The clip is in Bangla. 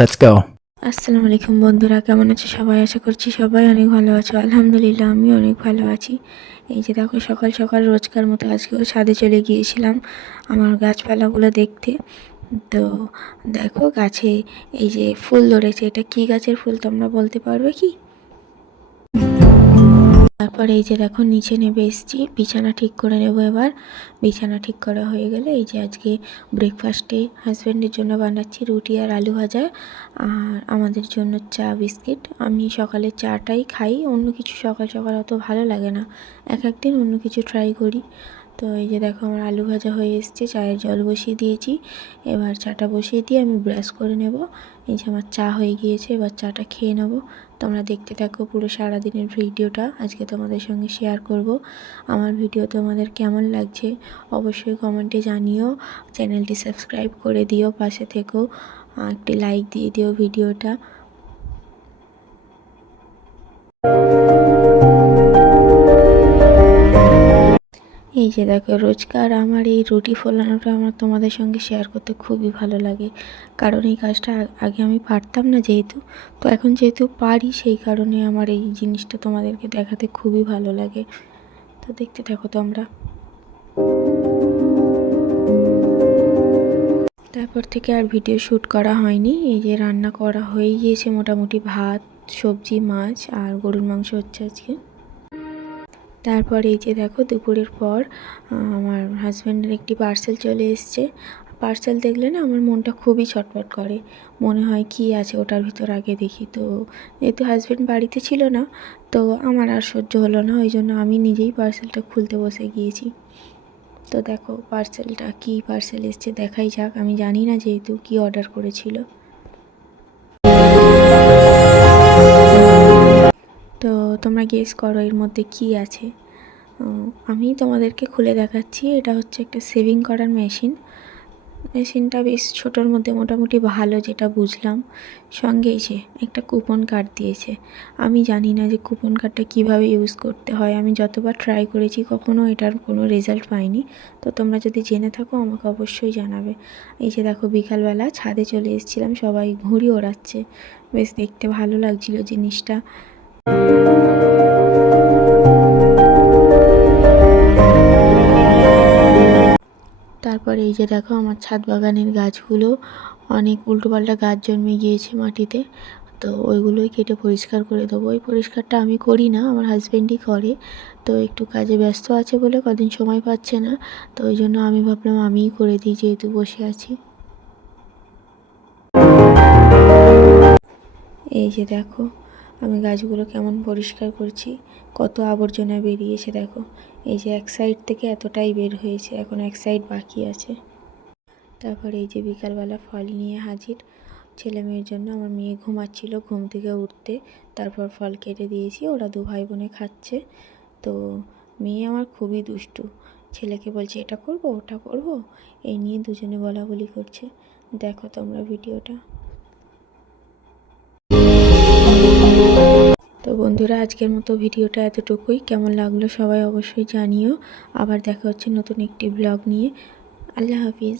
Let's go. আসসালামু আলাইকুম বন্ধুরা, কেমন আছো সবাই? আশা করছি সবাই অনেক ভালো আছো। আলহামদুলিল্লাহ আমি অনেক ভালো আছি। এই যে দেখো, সকাল সকাল রোজকার মতো আজকেও ছাদে চলে গিয়েছিলাম আমার গাছপালাগুলো দেখতে। তো দেখো, গাছে এই যে ফুল ধরেছে, এটা কি গাছের ফুল তোমরা বলতে পারবে কি? তারপর এই যে দেখো, নিচে নেমে এসেছি, বিছানা ঠিক করে নেব এবার। বিছানা ঠিক করা হয়ে গেলে এই যে আজকে ব্রেকফাস্টে হাজব্যান্ডের জন্য বানাচ্ছি রুটি আর আলু ভাজা, আর আমাদের জন্য চা বিস্কিট। আমি সকালে চাটাই খাই, অন্য কিছু সকাল সকাল অত ভালো লাগে না, এক একদিন অন্য কিছু ট্রাই করি। তো এই যে দেখো, আমার আলু ভাজা হয়ে এসছে, চায়ের জল বসিয়ে দিয়েছি, এবার চাটা বসিয়ে দিয়ে আমি ব্রাশ করে নেব। এই যে আমার চা হয়ে গিয়েছে, এবার চাটা খেয়ে নেব। তোমরা দেখতে থাকো পুরো সারাদিনের ভিডিওটা, আজকে তোমাদের সঙ্গে শেয়ার করব। আমার ভিডিও তোমাদের কেমন লাগছে অবশ্যই কমেন্টে জানিও। চ্যানেলটি সাবস্ক্রাইব করে দিও, পাশে থেকো, একটি লাইক দিয়ে দিও ভিডিওটা। এই যে দেখো, রোজকার আমার এই রুটি ফোলানোটা আমার তোমাদের সঙ্গে শেয়ার করতে খুবই ভালো লাগে, কারণ এই কাজটা আগে আমি পারতাম না যেহেতু, তো এখন যেহেতু পারি সেই কারণে আমার এই জিনিসটা তোমাদেরকে দেখাতে খুবই ভালো লাগে। তো দেখতে থাকো তোমরা। তারপর থেকে আর ভিডিও শ্যুট করা হয়নি। এই যে রান্না করা হয়ে গিয়েছে মোটামুটি, ভাত, সবজি, মাছ আর গরুর মাংস হচ্ছে আজকে। তারপর এই যে দেখো, দুপুরের পর আমার হাজব্যান্ডের একটি পার্সেল চলে এসছে। পার্সেল দেখলে না আমার মনটা খুবই ছটফট করে, মনে হয় কি আছে ওটার ভিতর, আগে দেখি। তো যেহেতু হাজব্যান্ড বাড়িতে ছিল না, তো আমার আর সহ্য হলো না, ওই জন্য আমি নিজেই পার্সেলটা খুলতে বসে গিয়েছি। তো দেখো পার্সেলটা, কি পার্সেল এসছে দেখাই যাক। আমি জানি না যেহেতু কি অর্ডার করেছিল। তো তোমরা গেস করো এর মধ্যে কি আছে। আমি তোমাদেরকে খুলে দেখাচ্ছি। এটা হচ্ছে একটা সেভিং করার মেশিন। মেশিনটা বেশ ছোটোর মধ্যে মোটামুটি ভালো, যেটা বুঝলাম। সঙ্গে এসে একটা কুপন কার্ড দিয়েছে। আমি জানি না যে কুপন কার্ডটা কীভাবে ইউজ করতে হয়, আমি যতবার ট্রাই করেছি কখনও এটার কোনো রেজাল্ট পাইনি। তো তোমরা যদি জেনে থাকো আমাকে অবশ্যই জানাবে। এই যে দেখো, বিকালবেলা ছাদে চলে এসেছিলাম, সবাই ঘুড়ি ওড়াচ্ছে, বেশ দেখতে ভালো লাগছিল জিনিসটা। তারপরে এই যে দেখো, আমার ছাদ বাগানের গাছগুলো অনেক উল্টোপাল্টা গাছ জন্মে গিয়েছে মাটিতে, তো ওইগুলোই কেটে পরিষ্কার করে দেবো। ওই পরিষ্কারটা আমি করি না, আমার হাজব্যান্ডই করে। তো একটু কাজে ব্যস্ত আছে বলে কদিন সময় পাচ্ছে না, তো ওই জন্য আমি ভাবলাম আমিই করে দিই যেহেতু বসে আছি। এই যে দেখো, আমি গাছগুলো কেমন পরিষ্কার করছি, কত আবর্জনা বেরিয়েছে দেখো। এই যে এক সাইড থেকে এতটাই বের হয়েছে, এখন এক সাইড বাকি আছে। তারপরে এই যে বিকালবেলা ফল নিয়ে হাজির ছেলে মেয়ের জন্য। আমার মেয়ে ঘুমাচ্ছিল, ঘুম থেকে উঠতে তারপর ফল কেটে দিয়েছি, ওরা দু ভাই বোনে খাচ্ছে। তো মেয়ে আমার খুবই দুষ্টু, ছেলেকে বলছে এটা করব ওটা করব, এই নিয়ে দুজনে বলাবলি করছে। দেখো তোমরা ভিডিওটা। তো বন্ধুরা, আজকের মতো ভিডিওটা এতটুকুই। কেমন লাগলো সবাই অবশ্যই জানিও। আবার দেখা হচ্ছে নতুন একটি ব্লগ নিয়ে। আল্লাহ হাফিজ।